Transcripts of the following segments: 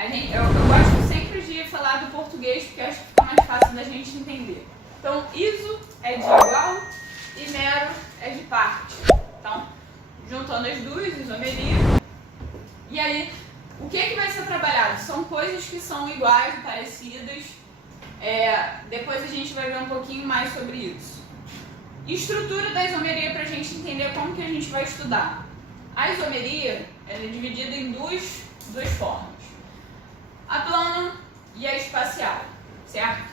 Eu gosto sempre de falar do português porque acho que fica mais fácil da gente entender. Então, iso é de igual e mero é de parte. Então, juntando as duas, isomeria. E aí, o que vai ser trabalhado? São coisas que são iguais e parecidas. Depois a gente vai ver um pouquinho mais sobre isso. Estrutura da isomeria para a gente entender como que a gente vai estudar. A isomeria ela é dividida em duas formas. A plana e a espacial, certo?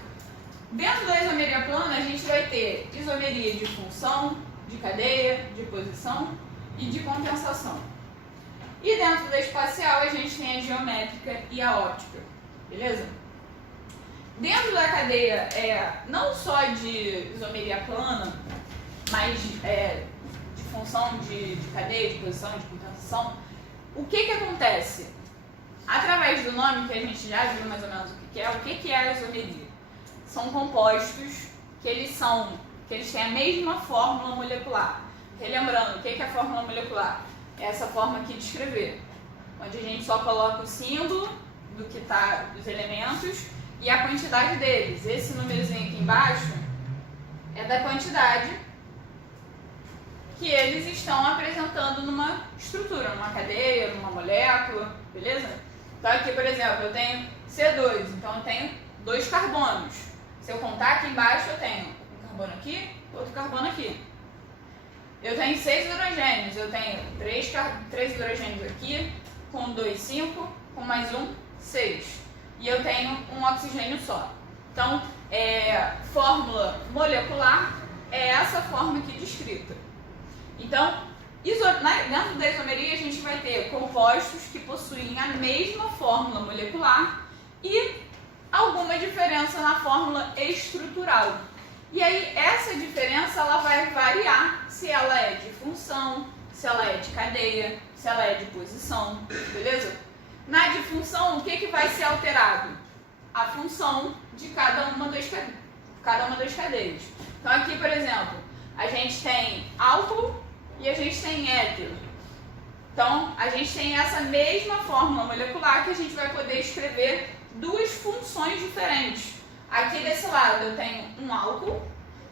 Dentro da isomeria plana a gente vai ter isomeria de função, de cadeia, de posição e de compensação. E dentro da espacial a gente tem a geométrica e a óptica, beleza? Dentro da cadeia, não só de isomeria plana, mas de função, de cadeia, de posição, de compensação, o que acontece? Através do nome, que a gente já viu mais ou menos o que é a isomeria? São compostos que eles têm a mesma fórmula molecular. Relembrando, o que é a fórmula molecular? É essa forma aqui de escrever, onde a gente só coloca o símbolo dos elementos e a quantidade deles. Esse númerozinho aqui embaixo é da quantidade que eles estão apresentando numa estrutura, numa cadeia, numa molécula, beleza? Então aqui, por exemplo, eu tenho C2, então eu tenho 2 carbonos. Se eu contar aqui embaixo, eu tenho um carbono aqui, outro carbono aqui. Eu tenho 6 hidrogênios, eu tenho 3 hidrogênios aqui, com 2, 5, com mais um, 6. E eu tenho um oxigênio só. Então, fórmula molecular é essa forma aqui descrita. Então, dentro da isomeria a gente vai ter compostos que possuem a mesma fórmula molecular e alguma diferença na fórmula estrutural. E aí, essa diferença ela vai variar se ela é de função, se ela é de cadeia, se ela é de posição, beleza? Na de função, o que vai ser alterado? A função de cada uma das cadeias. Então aqui, por exemplo, a gente tem álcool e a gente tem éter. Então, a gente tem essa mesma fórmula molecular que a gente vai poder escrever duas funções diferentes. Aqui desse lado eu tenho um álcool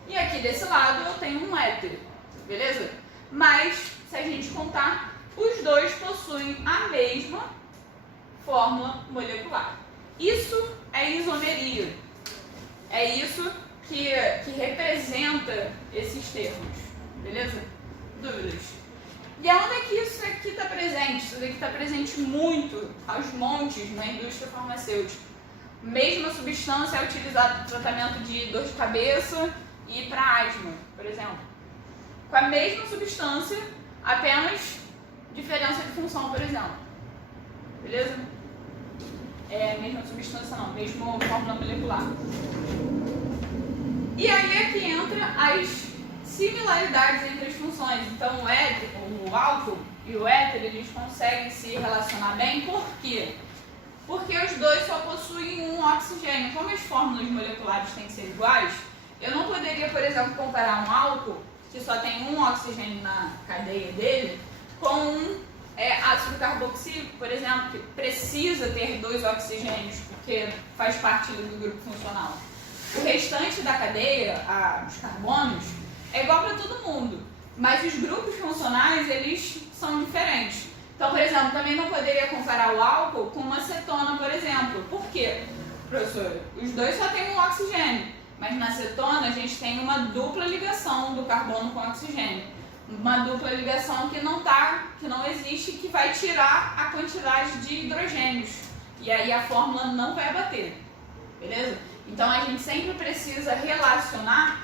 e aqui desse lado eu tenho um éter, beleza? Mas, se a gente contar, os dois possuem a mesma fórmula molecular. Isso é isomeria. É isso que representa esses termos, beleza? Dúvidas? E aonde é que isso aqui está presente? Isso daqui está presente muito, aos montes, na indústria farmacêutica. Mesma substância é utilizada para tratamento de dor de cabeça e para asma, por exemplo. Com a mesma substância, apenas diferença de função, por exemplo. Beleza? Mesma substância não, mesma fórmula molecular. E aí é que entra as similaridades entre as funções. Então o álcool e o éter, eles conseguem se relacionar bem. Por quê? Porque os dois só possuem um oxigênio. Como as fórmulas moleculares têm que ser iguais, eu não poderia, por exemplo, comparar um álcool, que só tem um oxigênio na cadeia dele, com um ácido carboxílico, por exemplo, que precisa ter 2 oxigênios, porque faz parte do grupo funcional. O restante da cadeia, os carbonos, é igual para todo mundo, mas os grupos funcionais, eles são diferentes. Então, por exemplo, também não poderia comparar o álcool com uma cetona, por exemplo. Por quê, professora? Os dois só têm um oxigênio, mas na cetona a gente tem uma dupla ligação do carbono com o oxigênio. Uma dupla ligação que não existe, que vai tirar a quantidade de hidrogênios. E aí a fórmula não vai bater, beleza? Então a gente sempre precisa relacionar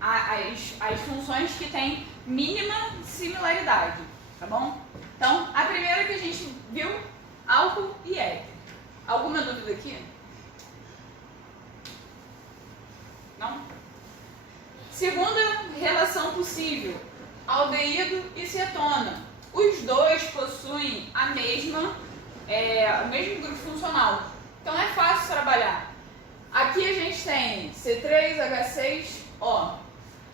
as funções que têm mínima similaridade, tá bom? Então, a primeira que a gente viu, álcool e éter. Alguma dúvida aqui? Não? Segunda relação possível, aldeído e cetona. Os dois possuem o mesmo grupo funcional. Então é fácil trabalhar. Aqui a gente tem C3H6O.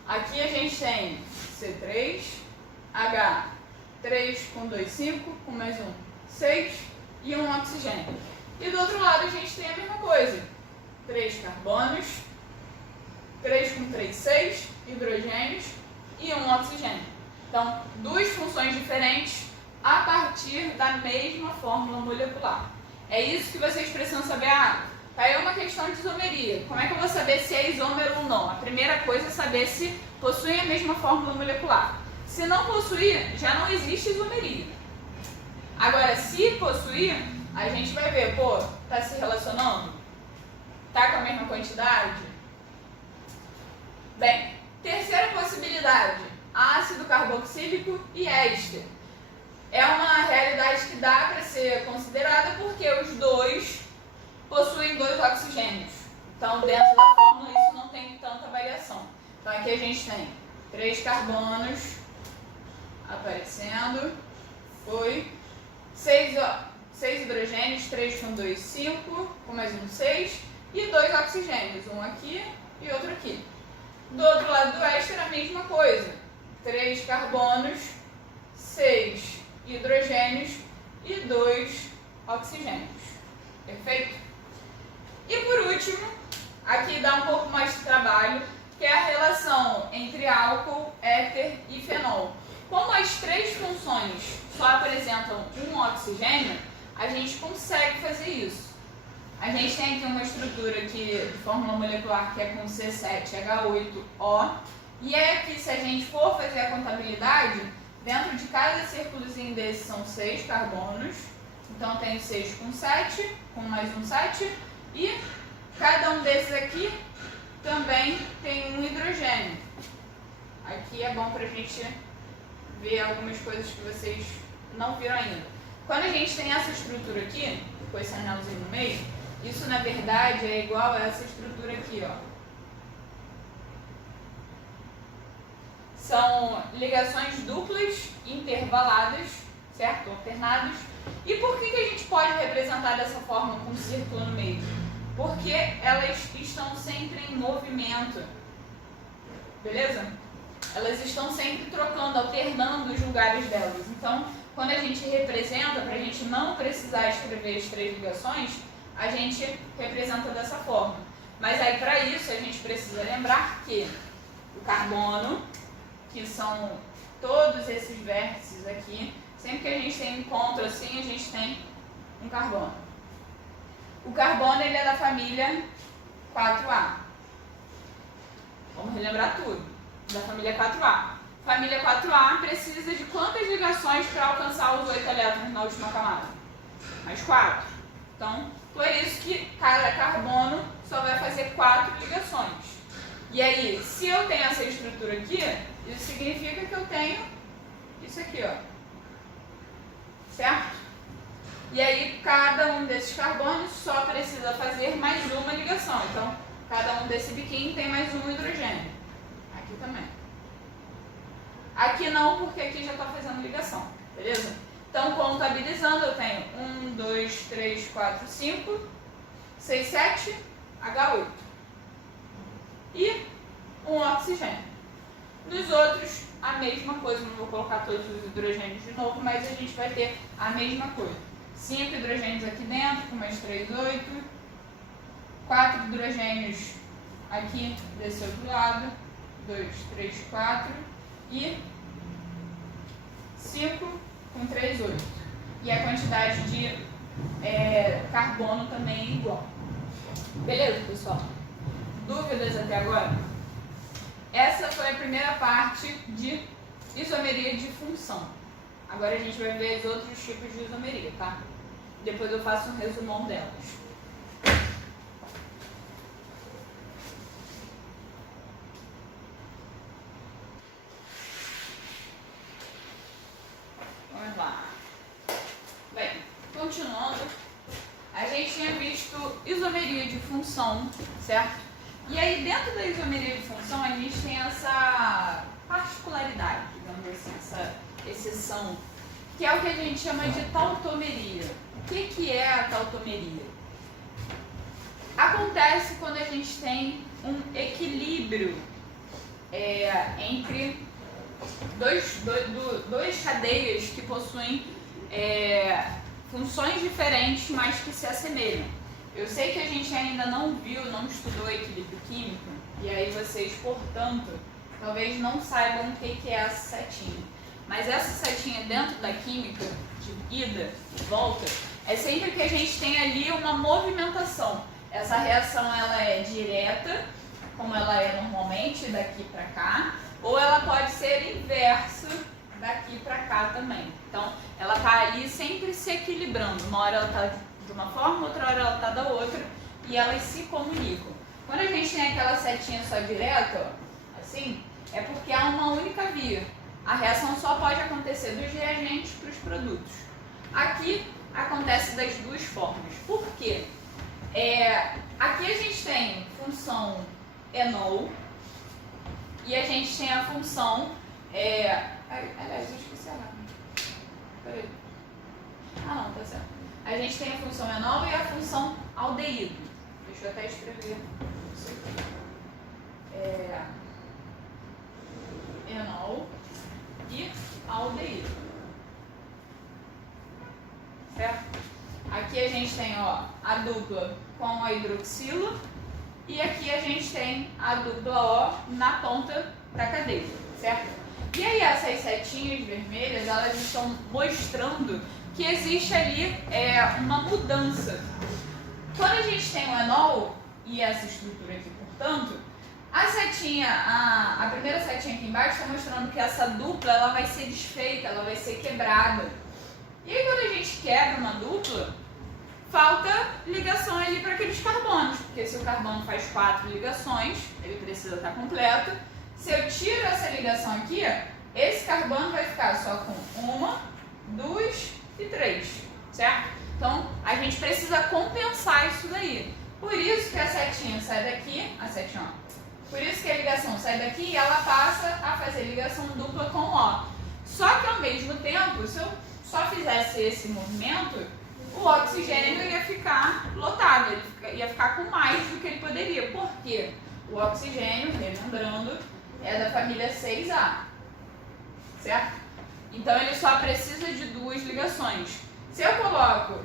Aqui a gente tem C3H3 com 2, 5, com mais um 6. e um oxigênio. E do outro lado a gente tem a mesma coisa. 3 carbonos, 3 com 3, 6 hidrogênios e um oxigênio. Então, duas funções diferentes a partir da mesma fórmula molecular. É isso que vocês precisam saber. Tá aí uma questão de isomeria. Como é que eu vou saber se é isômero ou não? A primeira coisa é saber se possui a mesma fórmula molecular. Se não possuir, já não existe isomeria. Agora, se possuir, a gente vai ver, tá se relacionando? Tá com a mesma quantidade? Bem, terceira possibilidade, ácido carboxílico e éster. É uma realidade que dá para ser considerada porque os dois possuem 2 oxigênios. Então, dentro da fórmula, isso não tem tanta variação. Então, aqui a gente tem 3 carbonos aparecendo, 6 hidrogênios, 3 com 2, 5, com mais um 6, e 2 oxigênios, um aqui e outro aqui. Do outro lado do éster, a mesma coisa, 3 carbonos, 6 hidrogênios e 2 oxigênios. Perfeito? E por último, aqui dá um pouco mais de trabalho, que é a relação entre álcool, éter e fenol. Como as 3 funções só apresentam um oxigênio, a gente consegue fazer isso. A gente tem aqui uma estrutura aqui de fórmula molecular que é com C7H8O. E aqui, se a gente for fazer a contabilidade, dentro de cada círculozinho desse são 6 carbonos. Então, tenho 6 com 7, com mais um 7. E cada um desses aqui também tem um hidrogênio. Aqui é bom para a gente ver algumas coisas que vocês não viram ainda. Quando a gente tem essa estrutura aqui, com esse anelzinho no meio, isso na verdade é igual a essa estrutura aqui, São ligações duplas, intervaladas, certo? Alternadas. E por que a gente pode representar dessa forma com um círculo no meio? Porque elas estão sempre em movimento. Beleza? Elas estão sempre trocando, alternando os lugares delas. Então, quando a gente representa, para a gente não precisar escrever as 3 ligações, a gente representa dessa forma. Mas aí, para isso, a gente precisa lembrar que o carbono, que são todos esses vértices aqui, sempre que a gente tem um encontro assim, a gente tem um carbono. O carbono, ele é da família 4A. Vamos relembrar tudo. Da família 4A. Família 4A precisa de quantas ligações para alcançar os 8 elétrons na última camada? Mais 4. Então, por isso que cada carbono só vai fazer 4 ligações. E aí, se eu tenho essa estrutura aqui, isso significa que eu tenho isso aqui, Certo? E aí, cada um desses carbonos só precisa fazer mais uma ligação. Então, cada um desse biquinho tem mais um hidrogênio. Aqui também. Aqui não, porque aqui já está fazendo ligação. Beleza? Então, contabilizando, eu tenho 1, 2, 3, 4, 5, 6, 7, H8. E um oxigênio. Nos outros, a mesma coisa. Não vou colocar todos os hidrogênios de novo, mas a gente vai ter a mesma coisa. 5 hidrogênios aqui dentro, com mais 3, 8. 4 hidrogênios aqui desse outro lado. 2, 3, 4. E 5 com 3, 8. E a quantidade de carbono também é igual. Beleza, pessoal? Dúvidas até agora? Essa foi a primeira parte de isomeria de função. Agora a gente vai ver os outros tipos de isomeria, tá? Depois eu faço um resumão delas. Vamos lá. Bem, continuando, a gente tinha visto isomeria de função, certo? E aí, dentro da isomeria de função, a gente tem essa particularidade, digamos assim, essa exceção, que é o que a gente chama de tautomeria. O que é a tautomeria? Acontece quando a gente tem um equilíbrio entre duas cadeias que possuem funções diferentes, mas que se assemelham. Eu sei que a gente ainda não viu, não estudou equilíbrio químico, e aí vocês, portanto, talvez não saibam o que é essa setinha. Mas essa setinha dentro da química, de ida e volta, é sempre que a gente tem ali uma movimentação. Essa reação ela é direta, como ela é normalmente, daqui para cá, ou ela pode ser inversa, daqui para cá também. Então, ela está ali sempre se equilibrando. Uma hora ela está de uma forma, outra hora ela está da outra, e elas se comunicam. Quando a gente tem aquela setinha só direta, ó, assim, é porque há uma única via. A reação só pode acontecer dos reagentes para os produtos. Aqui acontece das duas formas. Por quê? Aqui a gente tem função enol e a gente tem a função... aliás, eu esqueci a raiva. Peraí. Ah, não, tá certo. A gente tem a função enol e a função aldeído. Deixa eu até escrever. Enol e aldeído. Certo? Aqui a gente tem, ó, a dupla com a hidroxila e aqui a gente tem a dupla O na ponta da cadeia, certo? E aí essas setinhas vermelhas, elas estão mostrando que existe ali uma mudança. Quando a gente tem o enol e essa estrutura aqui, portanto, a primeira setinha aqui embaixo está mostrando que essa dupla ela vai ser desfeita, ela vai ser quebrada. E aí quando a gente quebra uma dupla, falta ligação ali para aqueles carbonos, porque se o carbono faz 4 ligações, ele precisa estar completo. Se eu tiro essa ligação aqui, esse carbono vai ficar só com 1, 2 e 3, certo? Então, a gente precisa compensar isso daí. Por isso que a setinha sai daqui, por isso que a ligação sai daqui e ela passa a fazer ligação dupla com O. Só que ao mesmo tempo, se eu só fizesse esse movimento, o oxigênio ia ficar lotado, ele ia ficar com mais do que ele poderia. Por quê? O oxigênio, relembrando, é da família 6A, certo? Então ele só precisa de 2 ligações. Se eu coloco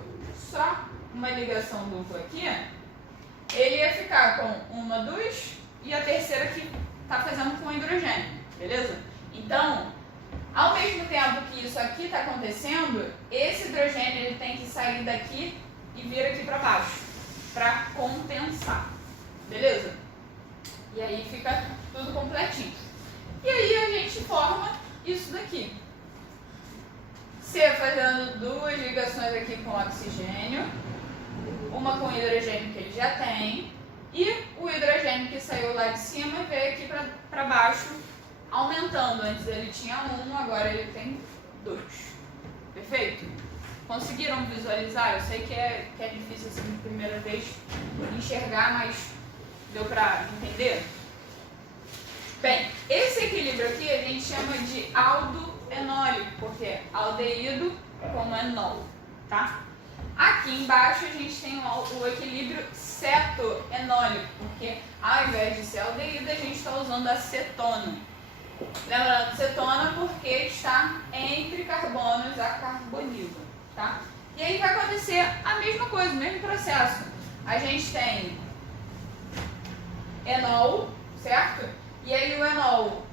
só uma ligação dupla aqui, ele ia ficar com 1, 2 e a terceira que está fazendo com hidrogênio, beleza? Então, ao mesmo tempo que isso aqui está acontecendo, esse hidrogênio ele tem que sair daqui e vir aqui para baixo, para compensar, beleza? E aí fica tudo completinho. E aí a gente forma isso daqui. C fazendo 2 ligações aqui com oxigênio, uma com hidrogênio que ele já tem, e o hidrogênio que saiu lá de cima veio aqui para baixo, aumentando. Antes ele tinha 1, agora ele tem 2. Perfeito? Conseguiram visualizar? Eu sei que é difícil assim de primeira vez enxergar, mas deu para entender? Bem, esse equilíbrio aqui a gente chama de aldoenólico, porque aldeído como enol, tá? Aqui embaixo a gente tem o equilíbrio cetoenólico, porque ao invés de ser aldeído a gente está usando a cetona. Lembrando, cetona porque está entre carbonos a carbonila, tá? E aí vai acontecer a mesma coisa, o mesmo processo. A gente tem enol, certo? E aí o enol,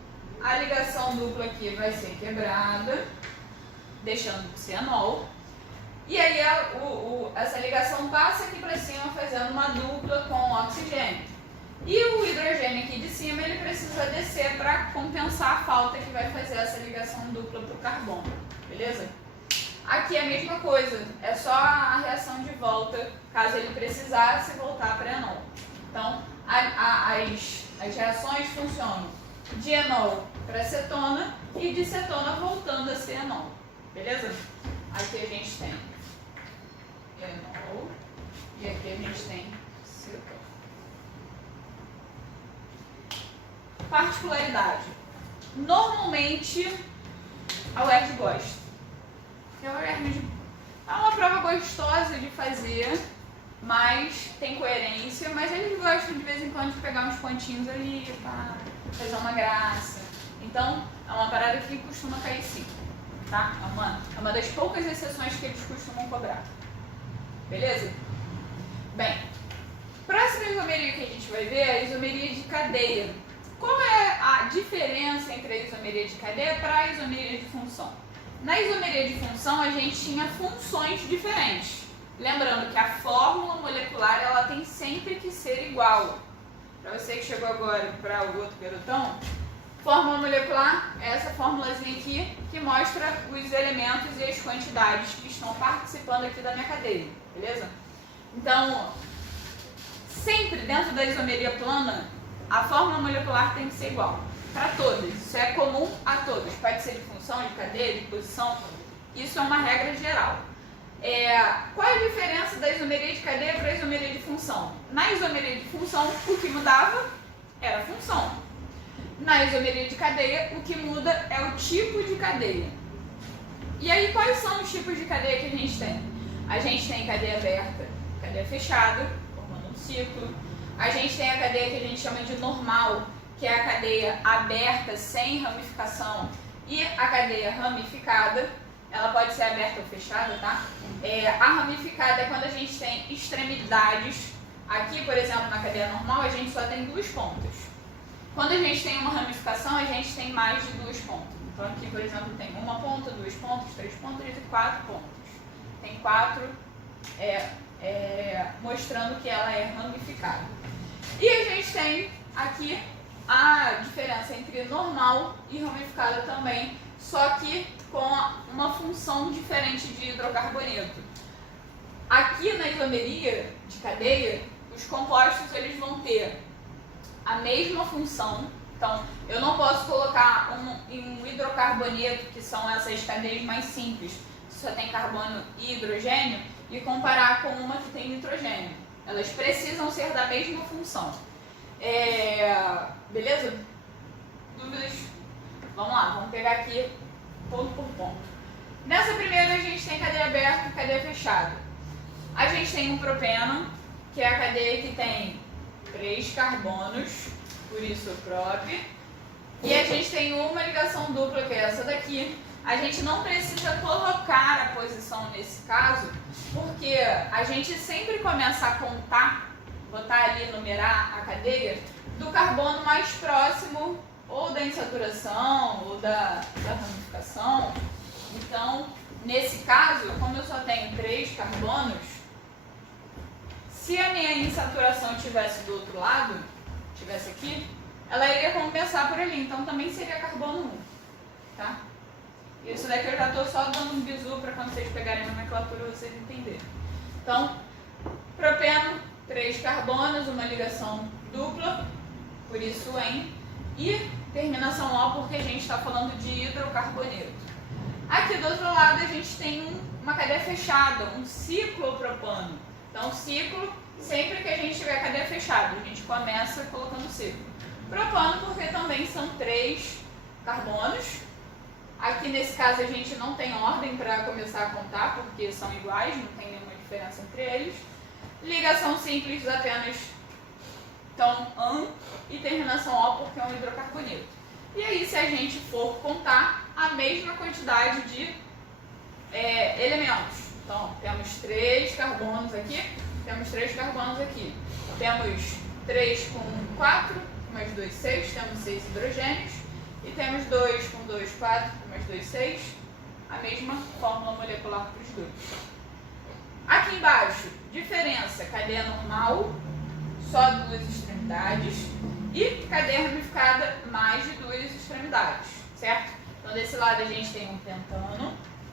a ligação dupla aqui vai ser quebrada, deixando de ser enol. E aí essa ligação passa aqui para cima fazendo uma dupla com oxigênio. E o hidrogênio aqui de cima ele precisa descer para compensar a falta que vai fazer essa ligação dupla para o carbono, beleza? Aqui é a mesma coisa, é só a reação de volta, caso ele precisasse voltar para enol. Então, as reações funcionam de enol para cetona e de cetona voltando a ser enol, beleza? Aqui a gente tem enol e aqui a gente tem cetona. Particularidade. Normalmente a UERJ gosta. É uma prova gostosa de fazer, mas tem coerência, mas eles gostam de vez em quando de pegar uns pontinhos ali para fazer uma graça. Então, é uma parada que costuma cair sim. tá? É uma das poucas exceções que eles costumam cobrar. Beleza? Bem, próxima isomeria que a gente vai ver é a isomeria de cadeia. Qual é a diferença entre a isomeria de cadeia para a isomeria de função? Na isomeria de função, a gente tinha funções diferentes. Lembrando que a fórmula molecular ela tem sempre que ser igual. Para você que chegou agora para o outro garotão, fórmula molecular é essa formulazinha aqui que mostra os elementos e as quantidades que estão participando aqui da minha cadeia, beleza? Então, sempre dentro da isomeria plana, a fórmula molecular tem que ser igual para todas. Isso é comum a todas. Pode ser de função, de cadeia, de posição. Isso é uma regra geral. Qual é a diferença da isomeria de cadeia para a isomeria de função? Na isomeria de função, o que mudava era a função. Na isomeria de cadeia, o que muda é o tipo de cadeia. E aí, quais são os tipos de cadeia que a gente tem? A gente tem cadeia aberta, cadeia fechada, formando um ciclo. A gente tem a cadeia que a gente chama de normal, que é a cadeia aberta, sem ramificação, e a cadeia ramificada. Ela pode ser aberta ou fechada, tá? A ramificada é quando a gente tem extremidades. Aqui, por exemplo, na cadeia normal, a gente só tem 2 pontas. Quando a gente tem uma ramificação, a gente tem mais de 2 pontas. Então aqui, por exemplo, tem 1 ponta, 2 pontas, 3 pontas e 4 pontas. Tem 4 mostrando que ela é ramificada. E a gente tem aqui a diferença entre normal e ramificada também, só que com uma função diferente de hidrocarboneto. Aqui na isomeria de cadeia, os compostos eles vão ter a mesma função. Então, eu não posso colocar um hidrocarboneto, que são essas cadeias mais simples, que só tem carbono e hidrogênio, e comparar com uma que tem nitrogênio. Elas precisam ser da mesma função. Beleza? Dúvidas? Vamos lá, vamos pegar aqui ponto por ponto. Nessa primeira a gente tem cadeia aberta e cadeia fechada. A gente tem um propeno, que é a cadeia que tem 3 carbonos, por isso prop. E a gente tem uma ligação dupla, que é essa daqui. A gente não precisa colocar a posição nesse caso, porque a gente sempre começa a contar, botar ali, numerar a cadeia, do carbono mais próximo ou da insaturação ou da ramificação. Então, nesse caso, como eu só tenho 3 carbonos, se a minha insaturação estivesse do outro lado, estivesse aqui, ela iria compensar por ali, então também seria carbono 1, tá? Isso daqui eu já estou só dando um bizu para quando vocês pegarem a nomenclatura vocês entenderem. Então, propeno, 3 carbonos, uma ligação dupla, por isso em, e terminação O porque a gente está falando de hidrocarboneto. Aqui do outro lado a gente tem uma cadeia fechada, um ciclopropano. Então, ciclo, sempre que a gente tiver cadeia fechada, a gente começa colocando ciclo. Propano porque também são 3 carbonos. Aqui nesse caso a gente não tem ordem para começar a contar, porque são iguais, não tem nenhuma diferença entre eles. Ligação simples apenas, então, AN e terminação O porque é um hidrocarboneto. E aí, se a gente for contar a mesma quantidade de elementos. Então, temos 3 carbonos aqui, temos 3 carbonos aqui. Temos 3 com 4, mais 2, 6, temos 6 hidrogênios. E temos 2 com 2, 4, mais 2, 6. A mesma fórmula molecular para os dois. Aqui embaixo, diferença, cadeia normal, só 2 extremidades, e cadeia ramificada, mais de 2 extremidades, certo? Então, desse lado a gente tem um pentano,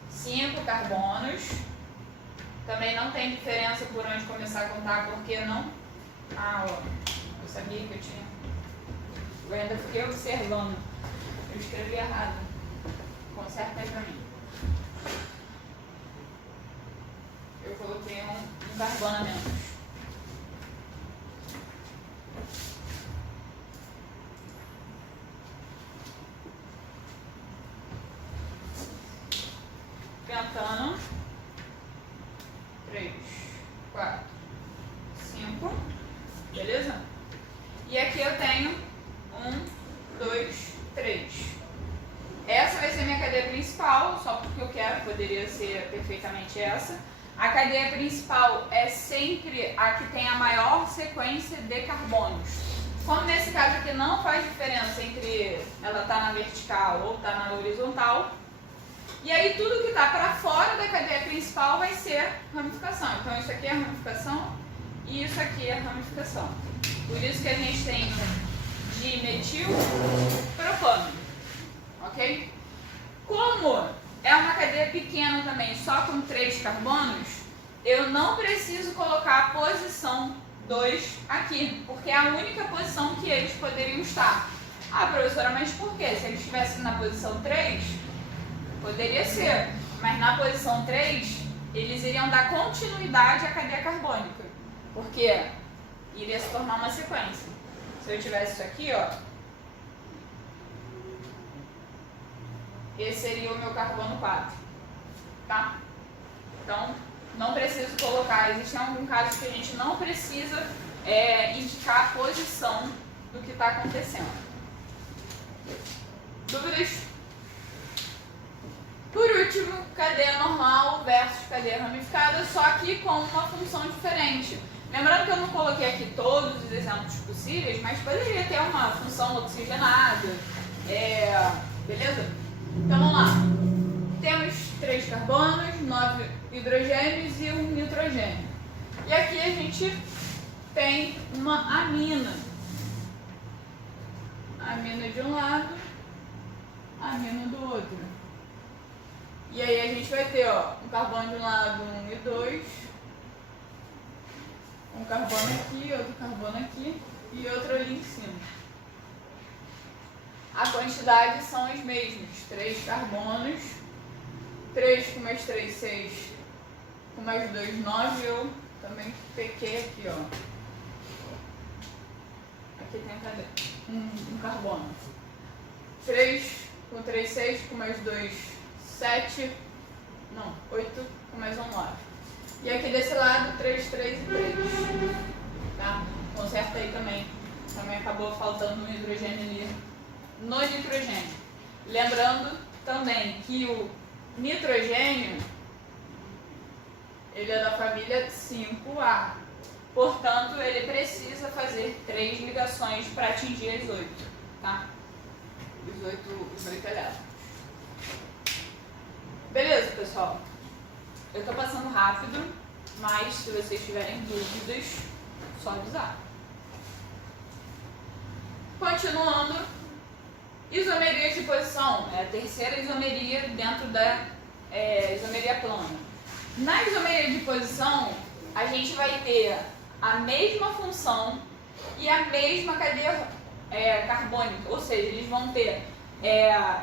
5 carbonos, também não tem diferença por onde começar a contar, porque não... eu sabia que eu tinha... Eu ainda fiquei observando, eu escrevi errado, conserta aí pra mim. Eu coloquei um carbono a menos. Pentano, 3, 4, 5, beleza? E aqui eu tenho 1, 2, 3. Essa vai ser minha cadeia principal. principal, só porque eu quero, poderia ser perfeitamente essa. A cadeia principal é sempre a que tem a maior sequência de carbonos. Como nesse caso aqui não faz diferença entre ela estar na vertical ou estar na horizontal. E aí tudo que está para fora da cadeia principal vai ser ramificação. Então isso aqui é ramificação e isso aqui é ramificação. Por isso que a gente tem dimetilpropano, ok? Como é uma cadeia pequena também, só com 3 carbonos, eu não preciso colocar a posição 2 aqui, porque é a única posição que eles poderiam estar. Ah, professora, mas por quê? Se eles estivessem na posição 3, poderia ser, mas na posição 3, eles iriam dar continuidade à cadeia carbônica, porque iria se tornar uma sequência. Se eu tivesse isso aqui, ó, esse seria o meu carbono 4, tá? Então, não preciso colocar, existem alguns casos que a gente não precisa indicar a posição do que está acontecendo. Dúvidas? Por último, cadeia normal versus cadeia ramificada, só que com uma função diferente. Lembrando que eu não coloquei aqui todos os exemplos possíveis, mas poderia ter uma função oxigenada, beleza? Então vamos lá. Temos 3 carbonos, 9 hidrogênios e 1 nitrogênio. E aqui a gente tem uma amina. Amina de um lado, amina do outro. E aí a gente vai ter, ó, um carbono de um lado, 1 e 2. Um carbono aqui, outro carbono aqui e outro ali em cima. A quantidade são as mesmas, 3 carbonos, 3 com mais 3, 6, com mais 2, 9, eu também pequei aqui, ó. Aqui tem um carbono. 3 com 3, 6, com mais 2, 7, não, 8, com mais 1, 9. E aqui desse lado, 3, 3 e 3, tá? Conserta aí também. Também acabou faltando um hidrogênio ali no nitrogênio. Lembrando também que o nitrogênio, ele é da família 5A. Portanto, ele precisa fazer 3 ligações para atingir as 8, tá? Os 8 elétrons. Beleza, pessoal? Eu estou passando rápido, mas se vocês tiverem dúvidas, só avisar. Continuando, isomeria de posição, é a terceira isomeria dentro da isomeria plana. Na isomeria de posição, a gente vai ter a mesma função e a mesma cadeia carbônica, ou seja, eles vão ter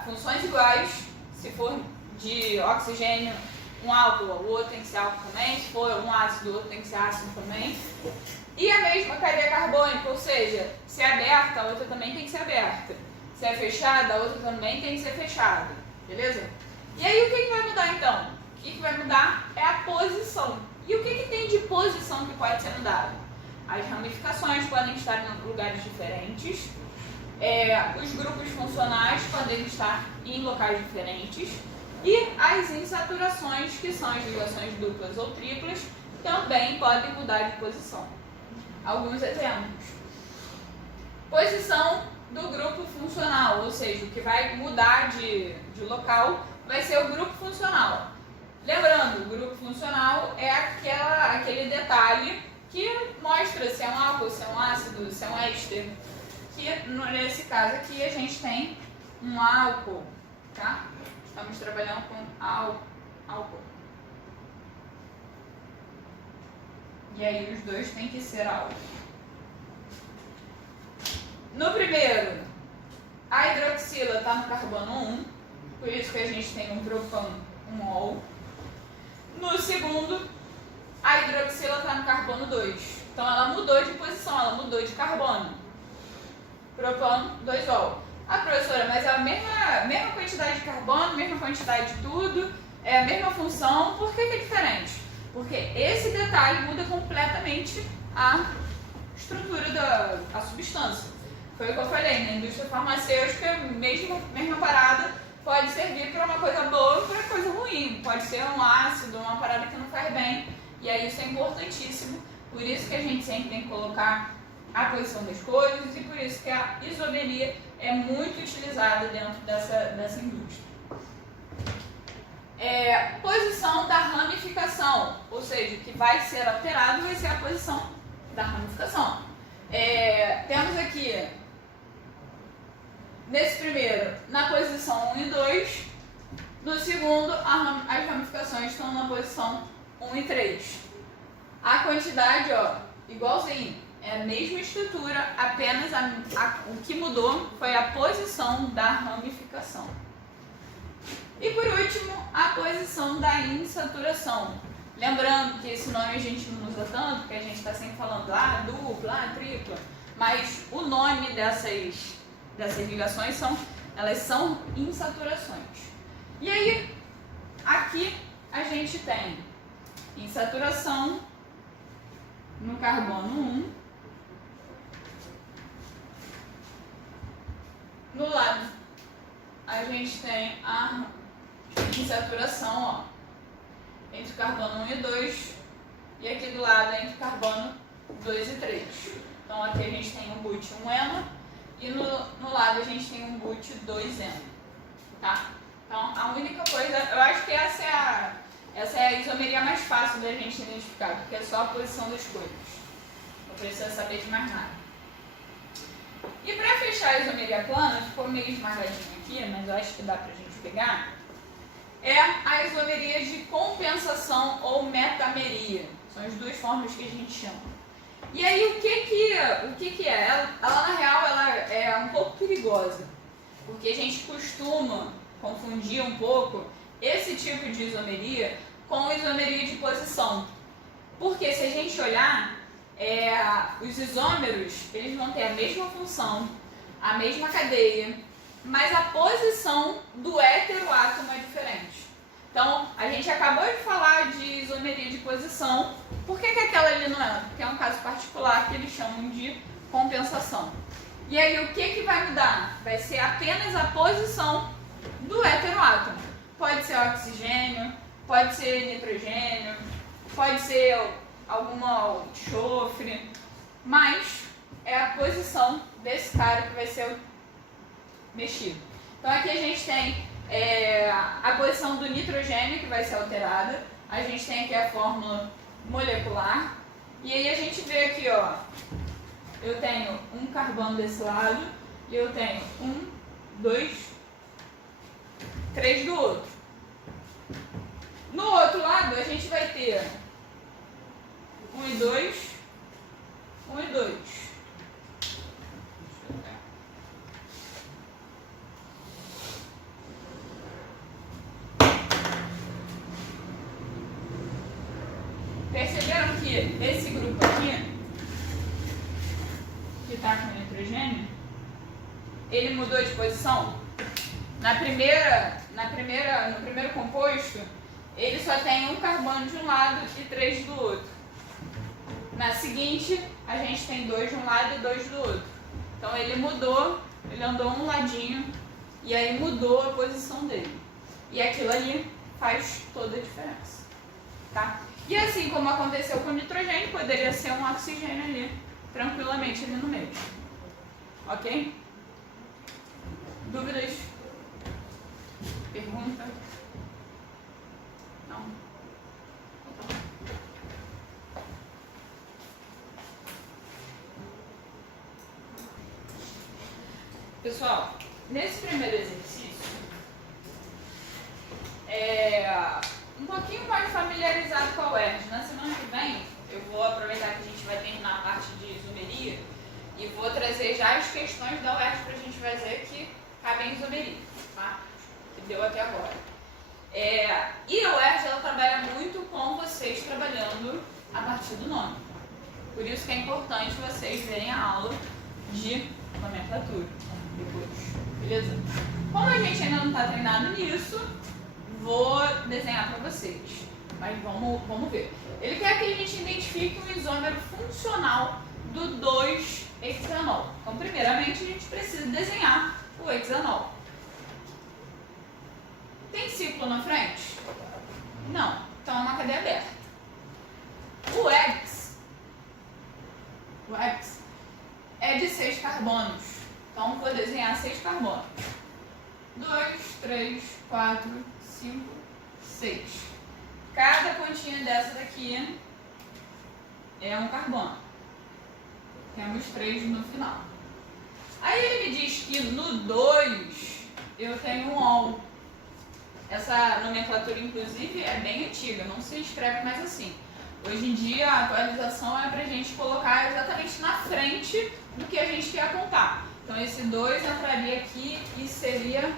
funções iguais, se for de oxigênio, um álcool, o outro tem que ser álcool também, se for um ácido, o outro tem que ser ácido também. E a mesma cadeia carbônica, ou seja, se é aberta, a outra também tem que ser aberta. Se é fechada, a outra também tem que ser fechada. Beleza? E aí o que vai mudar então? O que vai mudar é a posição. E o que tem de posição que pode ser mudado? As ramificações podem estar em lugares diferentes. Os grupos funcionais podem estar em locais diferentes. E as insaturações, que são as ligações duplas ou triplas, também podem mudar de posição. Alguns exemplos. Posição do grupo funcional, ou seja, o que vai mudar de local vai ser o grupo funcional. Lembrando, o grupo funcional é aquele detalhe que mostra se é um álcool, se é um ácido, se é um éster. Que nesse caso aqui a gente tem um álcool, tá? Estamos trabalhando com álcool. E aí os dois têm que ser álcool. No primeiro, a hidroxila está no carbono 1, por isso que a gente tem um propano, um ol. No segundo, a hidroxila está no carbono 2. Então ela mudou de posição, ela mudou de carbono. Propano, 2ol. Ah, professora, mas é a mesma quantidade de carbono, mesma quantidade de tudo, é a mesma função, por que é diferente? Porque esse detalhe muda completamente a estrutura da substância. Foi o que eu falei, na indústria farmacêutica, mesma parada, pode servir para uma coisa boa ruim, pode ser um ácido, uma parada que não faz bem. E aí isso é importantíssimo, por isso que a gente sempre tem que colocar a posição das coisas e por isso que a isomeria é muito utilizada dentro dessa indústria. Posição da ramificação, ou seja, o que vai ser alterado vai ser a posição da ramificação. Temos aqui, nesse primeiro, na posição 1 e 2, no segundo, as ramificações estão na posição 1 e 3. A quantidade, ó, igualzinho, é a mesma estrutura, apenas o que mudou foi a posição da ramificação. E por último, a posição da insaturação. Lembrando que esse nome a gente não usa tanto, porque a gente está sempre falando dupla, tripla, mas o nome dessas ligações elas são insaturações. E aí, aqui a gente tem insaturação no carbono 1, no lado a gente tem a insaturação, ó, entre o carbono 1 e 2, e aqui do lado entre o carbono 2 e 3. Então aqui a gente tem um but 1N e no lado a gente tem um but 2N, tá? Então a única coisa, eu acho que essa é a isomeria mais fácil da gente identificar, porque é só a posição das coisas. Não precisa saber de mais nada. E para fechar a isomeria plana, ficou meio esmagadinho aqui, mas eu acho que dá pra gente pegar, é a isomeria de compensação ou metameria. São as duas formas que a gente chama. E aí o que é? Ela na real ela é um pouco perigosa, porque a gente costuma confundir um pouco esse tipo de isomeria com isomeria de posição. Porque se a gente olhar, os isômeros eles vão ter a mesma função, a mesma cadeia, mas a posição do heteroátomo é diferente. Então, a gente acabou de falar de isomeria de posição. Por que aquela ali não é? Porque é um caso particular que eles chamam de compensação. E aí, o que vai mudar? Vai ser apenas a posição do heteroátomo. Pode ser oxigênio, pode ser nitrogênio, pode ser alguma enxofre, mas é a posição desse cara que vai ser mexido. Então aqui a gente tem a posição do nitrogênio que vai ser alterada, a gente tem aqui a fórmula molecular, e aí a gente vê aqui, ó, eu tenho um carbono desse lado e eu tenho 1, 2, 3 do outro. No outro lado a gente vai ter 1 e 2, 1 e 2. Perceberam que esse grupo aqui, que está com nitrogênio, ele mudou de posição? No primeiro composto, ele só tem um carbono de um lado e 3 do outro. Na seguinte, a gente tem 2 de um lado e 2 do outro. Então ele mudou, ele andou um ladinho e aí mudou a posição dele. E aquilo ali faz toda a diferença, tá? E assim como aconteceu com o nitrogênio, poderia ser um oxigênio ali, tranquilamente ali no meio. Ok? Dúvidas? Pergunta? Não? Pessoal, nesse primeiro exercício, um pouquinho mais familiarizado com a UERJ. Na semana que vem, eu vou aproveitar que a gente vai terminar a parte de isomeria e vou trazer já as questões da UERJ para a gente fazer que cabem em isomeria, tá? Que deu até agora. E a UERJ, ela trabalha muito com vocês trabalhando a partir do nome. Por isso que é importante vocês verem a aula de nomenclatura depois, beleza? Como a gente ainda não está treinado nisso, vou desenhar para vocês, mas vamos ver. Ele quer que a gente identifique um isômero funcional do 2-hexanol. Então, primeiramente, a gente precisa desenhar o hexanol. Tem ciclo na frente? Não. Então é uma cadeia aberta. O X é de 6 carbonos. Então vou desenhar 6 carbonos. 2, 3, 4, 5, 6. Cada pontinha dessa daqui é um carbono. Temos 3 no final. Aí ele me diz que no 2 eu tenho um ol. Essa nomenclatura, inclusive, é bem antiga, não se escreve mais assim. Hoje em dia, a atualização é para a gente colocar exatamente na frente do que a gente quer apontar. Então, esse 2 entraria aqui e seria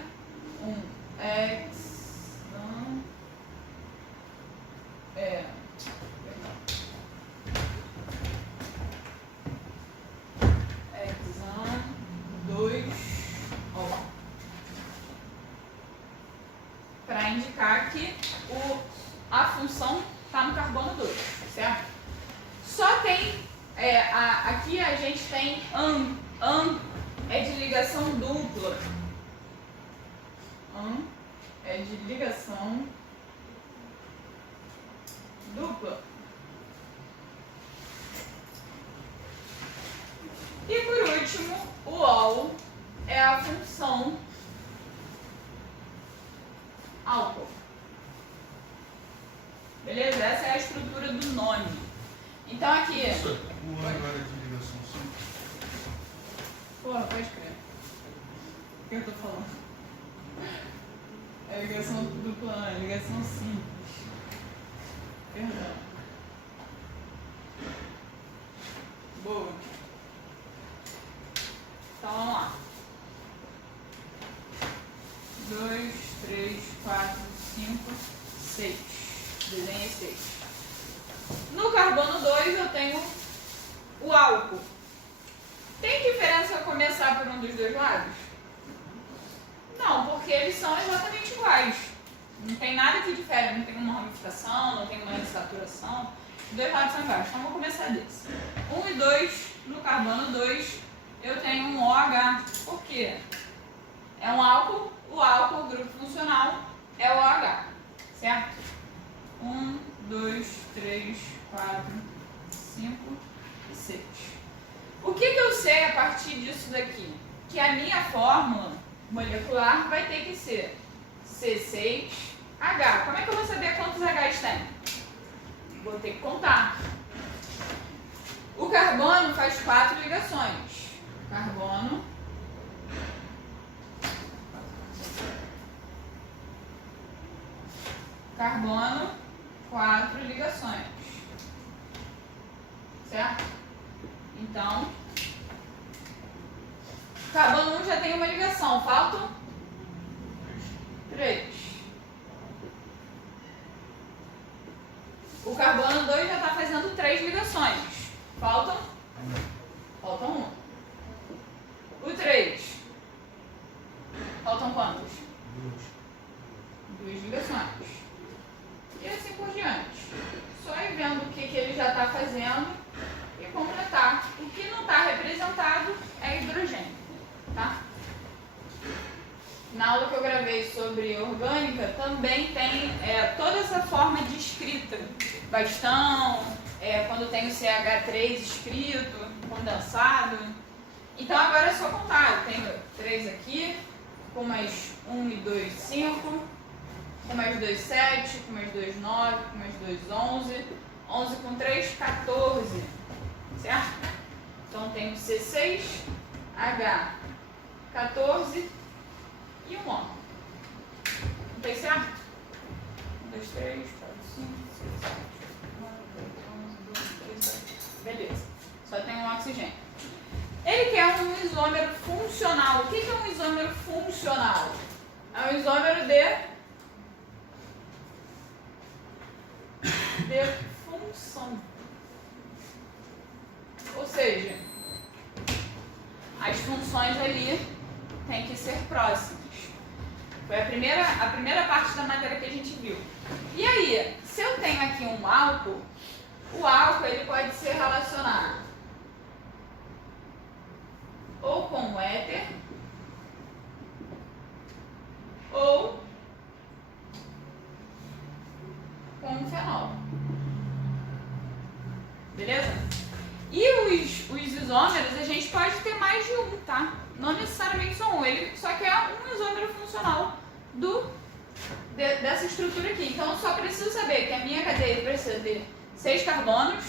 um hexan 2 ol. Para indicar que a função está no carbono 2, certo? Só tem, aqui a gente tem an é de ligação dupla. An é de ligação dupla. E por último, o ol é a função álcool. Beleza? Essa é a estrutura do nome. Então aqui... Isso, o ano era de ligação simples. Porra, pode crer. O que eu tô falando? É ligação dupla, é ligação simples. Perdão. Boa. Então vamos lá. 2, 3, 4, 5, 6. Desenhei 6. No carbono 2 eu tenho o álcool. Tem diferença eu começar por um dos dois lados? Não, porque eles são exatamente iguais. Não tem nada que difere, não tem uma ramificação, não tem uma saturação. Os dois lados são iguais. Então vou começar desse. 1 e 2, no carbono 2, eu tenho um OH. Por quê? É um álcool, o álcool, o grupo funcional, é o OH. Certo? 1, 2, 3, 4, 5 e 6. O que eu sei a partir disso daqui? Que a minha fórmula molecular vai ter que ser C6H. Como é que eu vou saber quantos Hs tem? Vou ter que contar. O carbono faz 4 ligações. Carbono. Carbono, 4 ligações. Certo? Então, carbono 1 já tem uma ligação, faltam 3. O carbono 2 já está fazendo 3 ligações, faltam 1. O 3, faltam quantos? 2 ligações. E assim por diante. Só ir vendo o que ele já está fazendo e completar. O que não está representado é hidrogênio, tá? Na aula que eu gravei sobre orgânica, também tem toda essa forma de escrita. Bastão, quando tem o CH3 escrito, condensado. Então agora é só contar. Eu tenho 3 aqui, com mais 1 e 2, 5. Com mais 2, 7, com mais 2, 9, com mais 2, 11. 11 com 3, 14. Certo? Então tem o C6, H, 14 e um O. Não tem certo? 1, 2, 3, 4, 5, 6, 7, 8, 9, 10, 11, 12, 13. Beleza. Só tem um oxigênio. Ele quer um isômero funcional. O que é um isômero funcional? É um isômero de função. Ou seja, as funções ali têm que ser próximas. Foi a primeira parte da matéria que a gente viu. E aí, se eu tenho aqui um álcool, o álcool ele pode ser relacionado ou com o éter ou um fenol. Beleza? E os isômeros, a gente pode ter mais de um, tá? Não necessariamente só um, ele só que é um isômero funcional dessa estrutura aqui. Então, só preciso saber que a minha cadeia precisa ter 6 carbonos,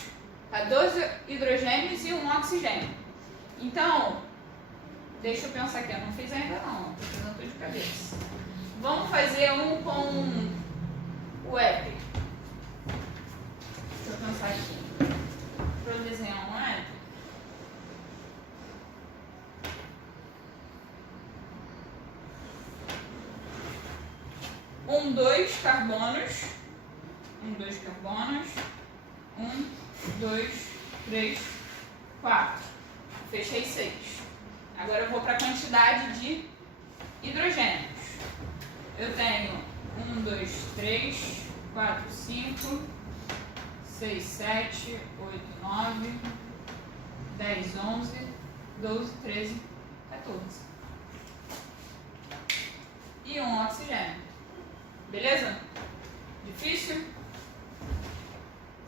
14 hidrogênios e 1 oxigênio. Então, deixa eu pensar aqui, eu não fiz ainda não, estou fazendo tudo de cabeça. Vamos fazer um com o éter. Deixa eu pensar aqui. Para eu desenhar um éter. Dois carbonos. 2 carbonos. 2, 3, 4. Fechei 6. Agora eu vou para a quantidade de hidrogênios. Eu tenho 2, 3, 4, 5, 6, 7, 8, 9, 10, 11, 12, 13, 14. E 1 oxigênio. Beleza? Difícil?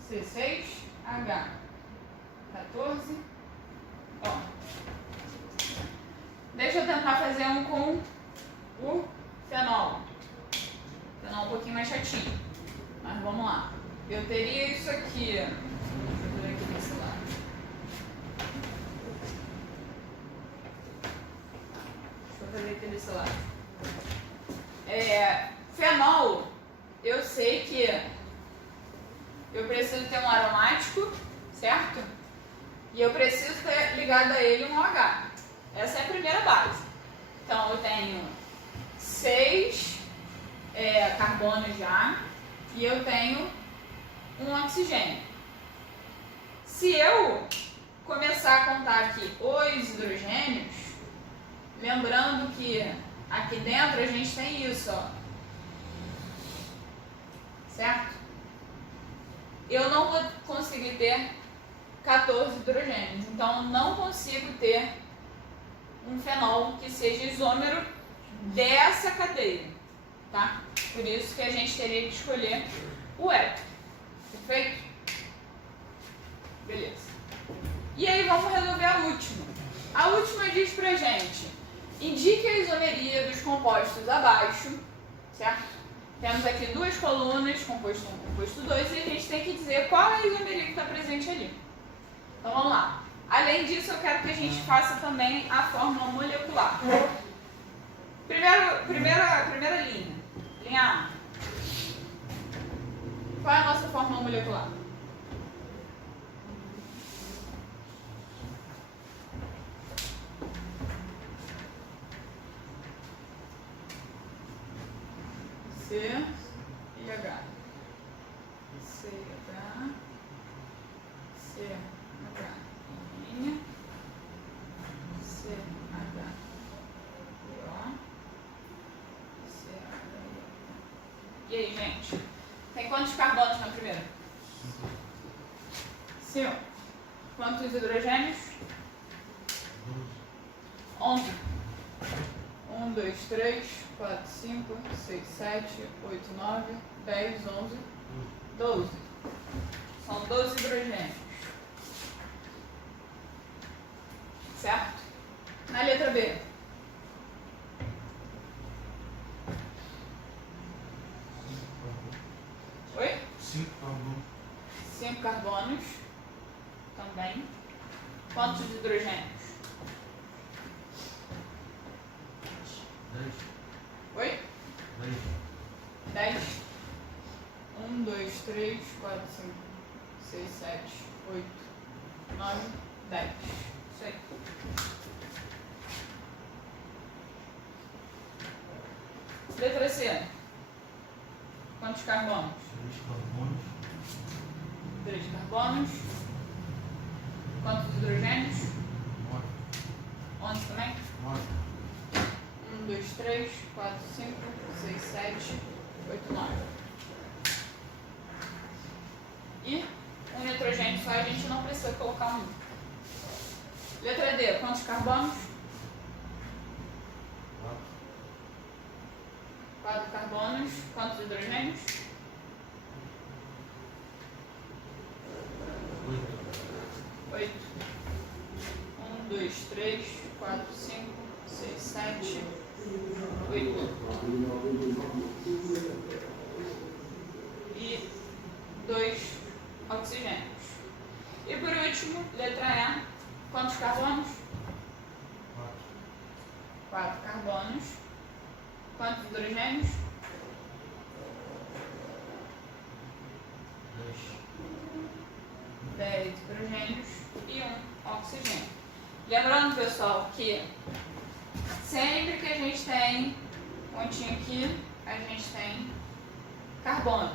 C6, H. 14. Ó. Deixa eu tentar fazer um com o fenol. Fenol um pouquinho mais chatinho. Mas vamos lá. Eu teria isso aqui. Deixa eu ver aqui desse lado. Deixa eu fazer aqui desse lado. Fenol, eu sei que eu preciso ter um aromático, certo? E eu preciso ter ligado a ele um OH. Essa é a primeira base. Então, eu tenho 6 carbonos já e eu tenho 1 oxigênio. Se eu começar a contar aqui os hidrogênios, lembrando que aqui dentro a gente tem isso, ó. Certo? Eu não vou conseguir ter 14 hidrogênios, então eu não consigo ter um fenol que seja isômero dessa cadeia, tá? Por isso que a gente teria que escolher o éter. Perfeito? Beleza. E aí vamos resolver a última. A última diz pra gente, indique a isomeria dos compostos abaixo, certo? Temos aqui 2 colunas, composto 1 e composto 2, e a gente tem que dizer qual é a isomeria que está presente ali. Então vamos lá. Além disso, eu quero que a gente faça também a fórmula molecular. Primeira linha. Linha A. Qual é a nossa fórmula molecular? C e H. C, H. C, H. Linha. C, H. O. C, H. E aí, gente? Tem quantos carbonos na primeira? 5. Quantos hidrogênios? 11. 1, 2, 3, 4, 5, 6, 7, 8, 9, 10, 11, 12. São 12 hidrogênios. Certo? Na letra B. Oi? 5 carbonos. 5 carbonos. Também. Quantos hidrogênios? 10. Oi? 10. 10. 1, 2, 3, 4, 5, 6, 7, 8, 9, 10. Isso aí. Letra C. Quantos carbonos? 3 carbonos. 3 carbonos. Quantos hidrogênios? 11 também? 9. 1, 2, 3, 4, 5, 6, 7, 8, 9. E um nitrogênio só, a gente não precisa colocar um. Letra D, quantos carbonos? 4 carbonos. Quantos hidrogênios? 8. 1, 2, 3, 4, 5, 6, 7, 8. E 2 oxigênios. E por último, letra E, quantos carbonos? 4 carbonos. Quantos hidrogênios? 10 hidrogênios e 1 oxigênio. Lembrando, pessoal, que sempre que a gente tem pontinho aqui, a gente tem carbono.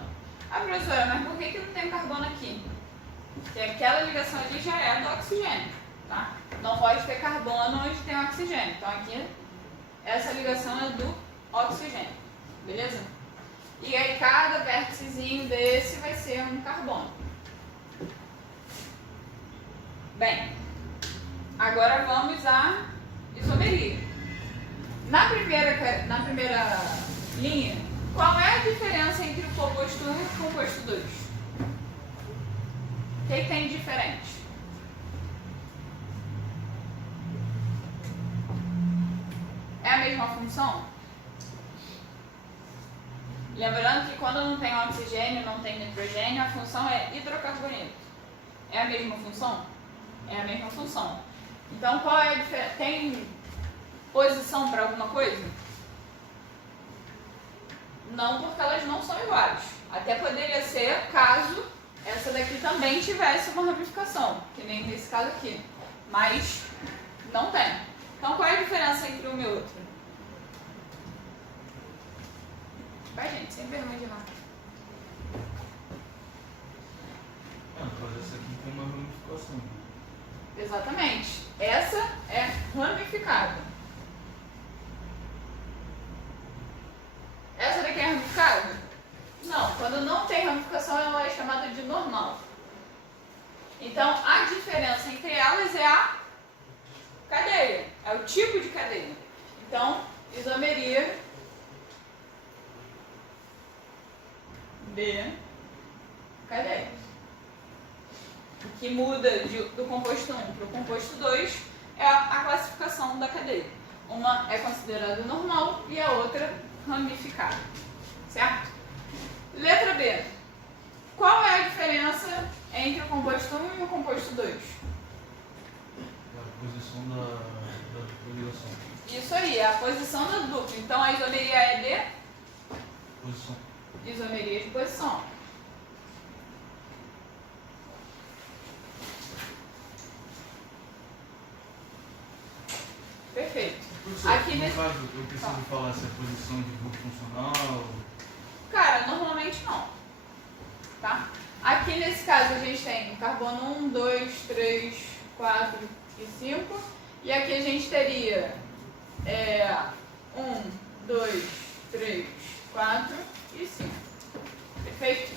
Ah, professora, mas por que não tem carbono aqui? Porque aquela ligação ali já é do oxigênio, tá? Não pode ter carbono onde tem oxigênio. Então aqui, essa ligação é do oxigênio, beleza? E aí cada vérticezinho desse vai ser um carbono. Bem, agora vamos à isomeria. Na primeira linha, qual é a diferença entre o composto 1 e o composto 2? O que tem de diferente? É a mesma função? Lembrando que quando não tem oxigênio, não tem nitrogênio, a função é hidrocarboneto. É a mesma função? É a mesma função. Então, qual é a diferença? Tem posição para alguma coisa? Não, porque elas não são iguais. Até poderia ser caso essa daqui também tivesse uma ramificação, que nem nesse caso aqui. Mas não tem. Então, qual é a diferença entre uma e outra? Vai, gente, sem vergonha de nada. Mas essa aqui tem uma ramificação. Exatamente. Essa é ramificada. Essa daqui é ramificada? Não. Quando não tem ramificação, ela é chamada de normal. Então, a diferença entre elas é a cadeia. É o tipo de cadeia. Então, isomeria de cadeia. O que muda do composto 1 para o composto 2 é a classificação da cadeia. Uma é considerada normal e a outra ramificada. Certo? Letra B. Qual é a diferença entre o composto 1 e o composto 2? A posição da ligação. Isso aí, a posição da dupla. Então a isomeria é de? Posição. Isomeria de posição. Perfeito. Professor, Aqui no nesse... caso, eu preciso falar se é posição de grupo funcional. Cara, normalmente não. Tá? Aqui nesse caso a gente tem carbono 1, 2, 3, 4 e 5. E aqui a gente teria 1, 2, 3, 4 e 5. Perfeito?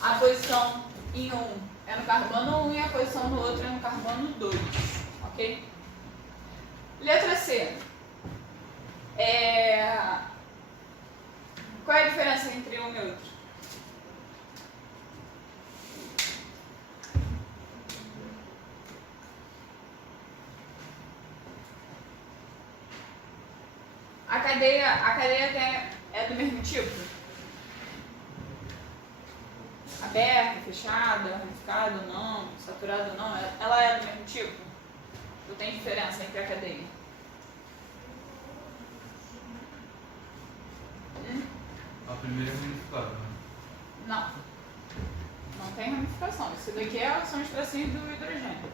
A posição em um é no carbono 1 e a posição no outro é no carbono 2. Ok? Letra C. Qual é a diferença entre um e outro? A cadeia é do mesmo tipo? Aberta, fechada, ramificada ou não, saturada ou não? Ela é do mesmo tipo? Ou tem diferença entre a cadeia? A primeira é ramificada, né? Não. Não tem ramificação. Isso daqui são os tracinhos do hidrogênio.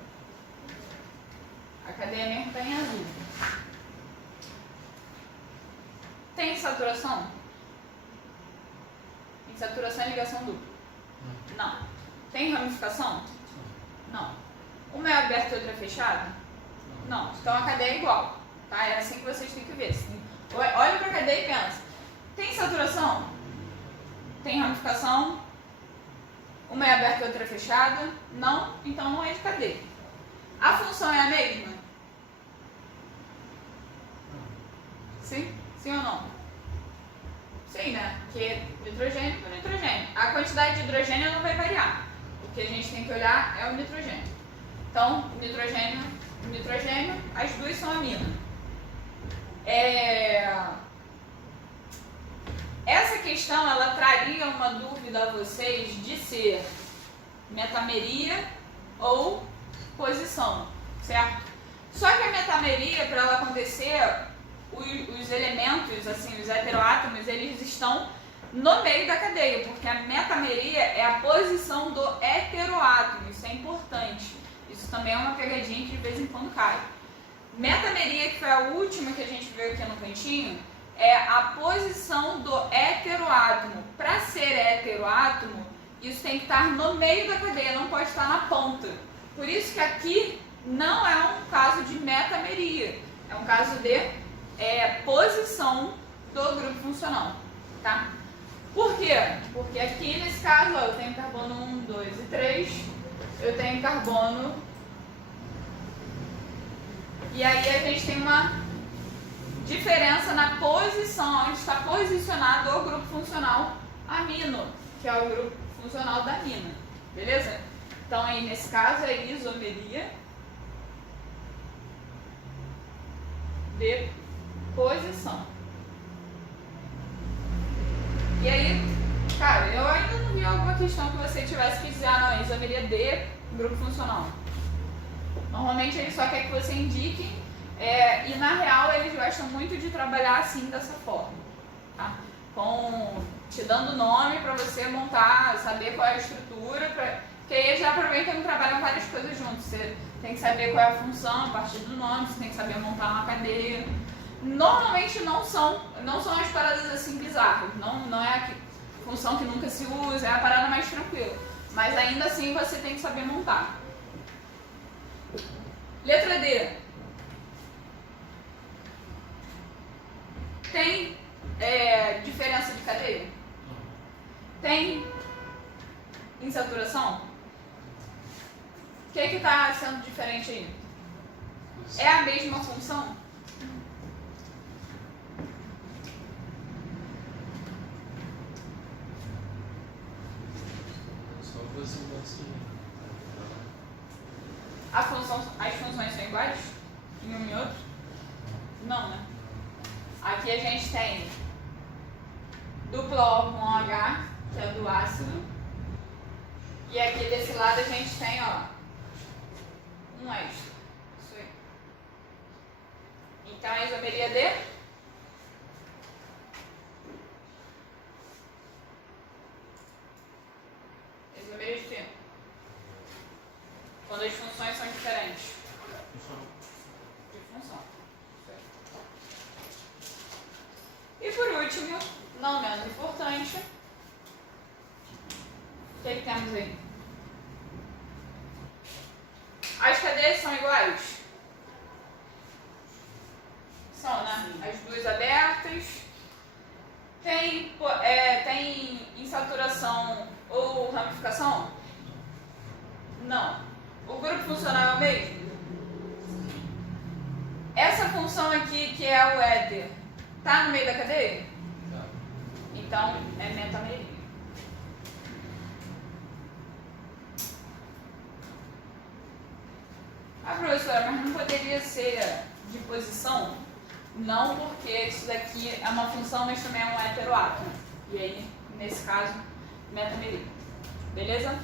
A cadeia mesmo está em azul. Tem saturação? Tem saturação e ligação dupla? Não. Tem ramificação? Não. Uma é aberta e outra é fechada? Não. Então a cadeia é igual. Tá? É assim que vocês têm que ver. Olha para a cadeia e pensa. Tem saturação? Tem ramificação? Uma é aberta e outra é fechada? Não. Então não é de cadeia. A função é a mesma? Sim? Sim ou não? Sim, né? Porque nitrogênio por nitrogênio. A quantidade de hidrogênio não vai variar. O que a gente tem que olhar é o nitrogênio. Então, nitrogênio, as duas são amina. Essa questão, ela traria uma dúvida a vocês de ser metameria ou posição, certo? Só que a metameria, para ela acontecer, os elementos, assim, os heteroátomos, eles estão no meio da cadeia, porque a metameria é a posição do heteroátomo, isso é importante. Isso também é uma pegadinha que de vez em quando cai. Metameria, que foi a última que a gente viu aqui no cantinho, é a posição do heteroátomo. Para ser heteroátomo, isso tem que estar no meio da cadeia, não pode estar na ponta. Por isso que aqui não é um caso de metameria, é um caso de posição do grupo funcional, tá? Por quê? Porque aqui nesse caso, ó, eu tenho carbono 1, 2 e 3, eu tenho carbono, e aí a gente tem uma diferença na posição, onde está posicionado o grupo funcional amino, que é o grupo funcional da amina, beleza? Então aí nesse caso é isomeria de posição. E aí, cara, eu ainda não vi alguma questão que você tivesse que dizer, não, isomeria de grupo funcional. Normalmente ele só quer que você indique, e na real eles gostam muito de trabalhar assim, dessa forma, tá? Te dando nome para você montar, saber qual é a estrutura, porque aí eles já aproveitam e trabalham várias coisas juntos. Você tem que saber qual é a função a partir do nome, você tem que saber montar uma cadeia. Normalmente não são as paradas assim bizarras, não é a função que nunca se usa, é a parada mais tranquila. Mas ainda assim você tem que saber montar. Letra D. Tem diferença de cadeia? Tem insaturação? O que está sendo diferente aí? É a mesma função? Só você assim. As funções são iguais? Em um e outro? Não, né? Aqui a gente tem duplo O com H, que é do ácido. E aqui desse lado a gente tem, ó, um éster. Isso aí. Então a isomeria de isomeria de quê? Quando as funções são diferentes. De função. E por último, não menos importante, o que temos aí? As cadeias são iguais? São, né? As duas abertas. Tem insaturação ou ramificação? Não. O grupo funcional é o mesmo? Essa função aqui, que é o éter, tá no meio da cadeia? Tá. Então, é metameria. Ah, professora, mas não poderia ser de posição? Não, porque isso daqui é uma função, mas também é um heteroátomo. E aí, nesse caso, metameria. Beleza?